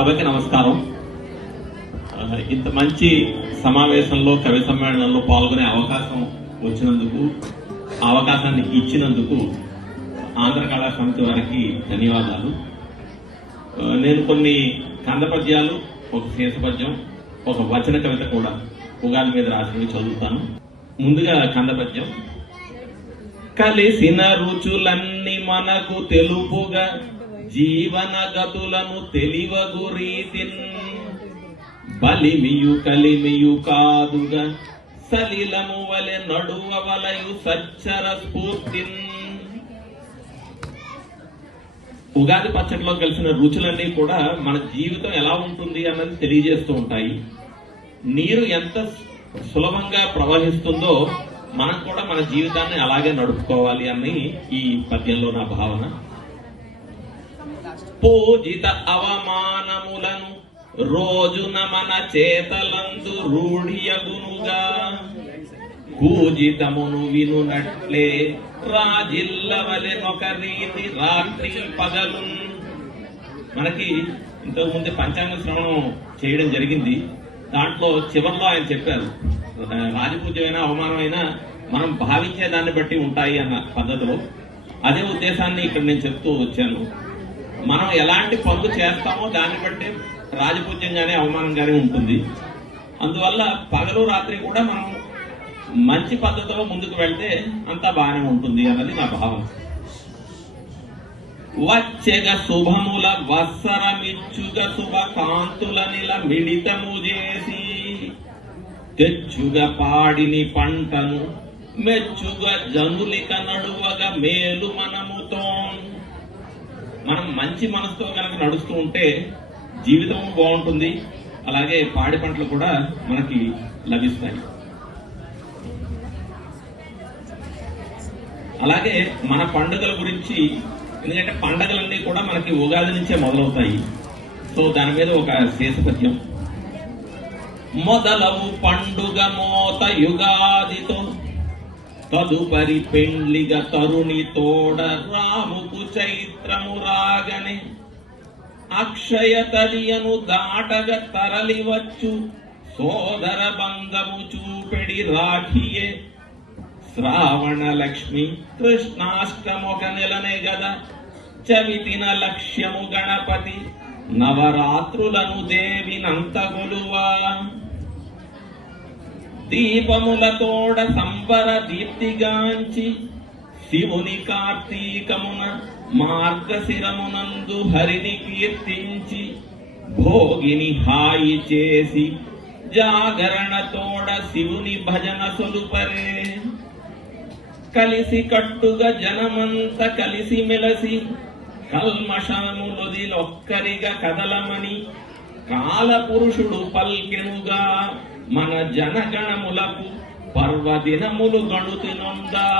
సభకి నమస్కారం. ఇంత మంచి సమావేశంలో కవి సమ్మేళనంలో పాల్గొనే అవకాశం వచ్చినందుకు, అవకాశాన్ని ఇచ్చినందుకు ఆంధ్ర కళా సమితి వారికి ధన్యవాదాలు. నేను కొన్ని కంద పద్యాలు, ఒక శేష పద్యం, ఒక వచన కవిత కూడా ఉగాది మీద రాసినవి చదువుతాను. ముందుగా కంద పద్యం. కలిసిన రుచులన్నీ మనకు తెలుపుగా జీవన గతులను తెలివగు రీతిన్ బలిమియు కలిమియు కాదుగా సలిలము వలె నడువవలయు సచ్చర స్ఫూర్తిన్. ఉగాది పచ్చడిలో కలిసిన రుచులన్నీ కూడా మన జీవితం ఎలా ఉంటుంది అన్నది తెలియజేస్తూ ఉంటాయి. నీరు ఎంత సులభంగా ప్రవహిస్తుందో మనం కూడా మన జీవితాన్ని అలాగే నడుపుకోవాలి అని ఈ పద్యంలో నా భావన. పూజిత అవమానములను రోజున మన చేతలందు రూఢియగునుగా పూజితమును వినునట్లే రాజిల్లవలెనొక రీతి రాత్రి పగలు. మనకి ఇంతకుముందు పంచాంగ శ్రవణం చేయడం జరిగింది. దాంట్లో చివరిలో ఆయన చెప్పారు, రాజపూజ్యమైన అవమానమైన మనం భావించే దాన్ని బట్టి ఉంటాయి అన్న పద్ధతిలో. అదే ఉద్దేశాన్ని ఇక్కడ నేను చెప్తూ వచ్చాను. మనం ఎలాంటి పనులు చేస్తామో దాన్ని బట్టి రాజపూజ్యంగానే అవమానంగానే ఉంటుంది. అందువల్ల పగలు రాత్రి కూడా మనం మంచి పద్ధతిలో ముందుకు వెళ్తే అంతా బాగానే ఉంటుంది అన్నది నా భావం. వచ్చెగ శుభముల వత్సరమిచ్చుగ శుభ కాంతులనిల మిళితము చేసి తెచ్చుగా పాడిని పంటను మెచ్చుగా జనులిక నడువగా మేలు మనముతో. మనం మంచి మనసుతో కనుక నడుస్తూ ఉంటే జీవితం బాగుంటుంది, అలాగే పాడి పంటలు కూడా మనకి లభిస్తాయి. అలాగే మన పండుగల గురించి, ఎందుకంటే పండుగలన్నీ కూడా మనకి ఉగాది నుంచే మొదలవుతాయి. సో దాని మీద ఒక శేషపద్యం. మొదలవు పండుగ మోత యుగాదితో తదుపరి పెండ్లిగ తరుణి తోడ రాముకు చైత్రము రాగనే అక్షయ తదియను దాటగ తరలివచ్చు సోదర బంధము చూపెడి రాఖియే శ్రావణ లక్ష్మి కృష్ణాష్టమొక నెలనే గద చవితిన లక్ష్యము గణపతి నవరాత్రులను దేవినంత గొలువా దీపములతోడ సంబర దీప్తిగాంచి శివుని కార్తీకమున మార్గశిరమునందు హరిని కీర్తించి భోగిని హాయి చేసి జాగరణతోడ శివుని భజన సొలుపరే కలిసి కట్టుగా జనమంత కలిసి మెలసి కల్మషములొదిలొక్కరిగా కదలమని కాలపురుషుడు పల్కెనుగా మన జనగణములకు పర్వదినములు గడుతునుందా.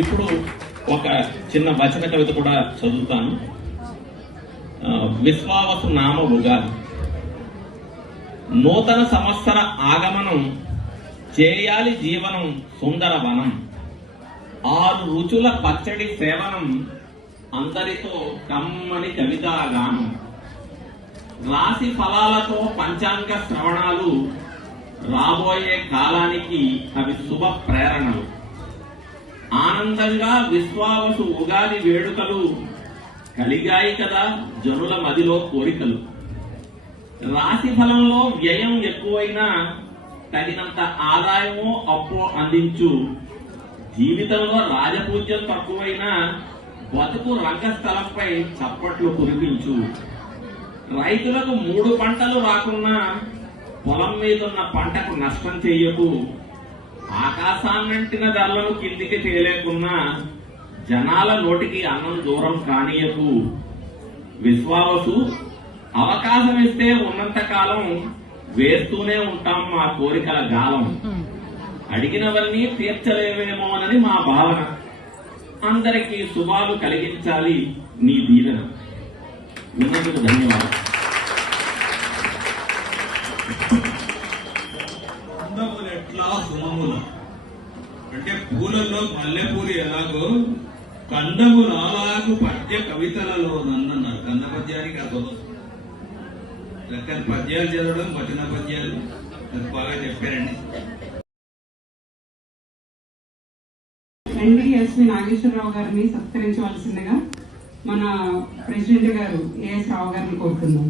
ఇప్పుడు ఒక చిన్న వచన కవిత కూడా చదువుతాను. విశ్వావసు నామ ఉగాది. నూతన సంవత్సర ఆగమనం చేయాలి జీవనం సుందర వనం. 6 రుచుల పచ్చడి సేవనం అందరితో కమ్మని కవితాగానం. రాశి ఫలాలతో పంచాంగ శ్రవణాలు రాబోయే కాలానికి అవి శుభ ప్రేరణలు. ఆనందంగా విశ్వావసు ఉగాది వేడుకలు కలిగాయి కదా జనుల మదిలో కోరికలు. రాశి ఫలంలో వ్యయం ఎక్కువైనా తగినంత ఆదాయమో అప్పో అందించు. జీవితంలో రాజపూజ్యం తక్కువైనా బతుకు రంగస్థలంపై చప్పట్లు కురిపించు. రైతులకు 3 పంటలు రాకున్నా పొలం మీదున్న పంటకు నష్టం చెయ్యకు. ఆకాశాన్నంటిన ధరలను కిందికి తేలేకున్నా జనాల నోటికి అన్నం దూరం కానీయకు. విశ్వావసు అవకాశం ఇస్తే ఉన్నంత కాలం వేస్తూనే ఉంటాం మా కోరికల గాలం. అడిగినవన్నీ తీర్చలేవేమోనని మా భావన. అందరికీ శుభాలు కలిగించాలి నీ దీవెన. విన్నందుకు ధన్యవాదాలు. ఎట్లా సుమములు అంటే పూలలో మల్లెపూలు ఎలాగో కందము నాలాగు పద్య కవితలలో నన్నన్నారు. కన్న పద్యానికి అర్థం లెక్కన పద్యాలు చదవడం, వచన పద్యాలు అది బాగా చెప్పారండి. ఎన్డీఎస్వి నాగేశ్వరరావు గారిని సత్కరించవలసిందిగా మన ప్రెసిడెంట్ గారు ఏఎస్ రావు గారిని కోరుతున్నాం.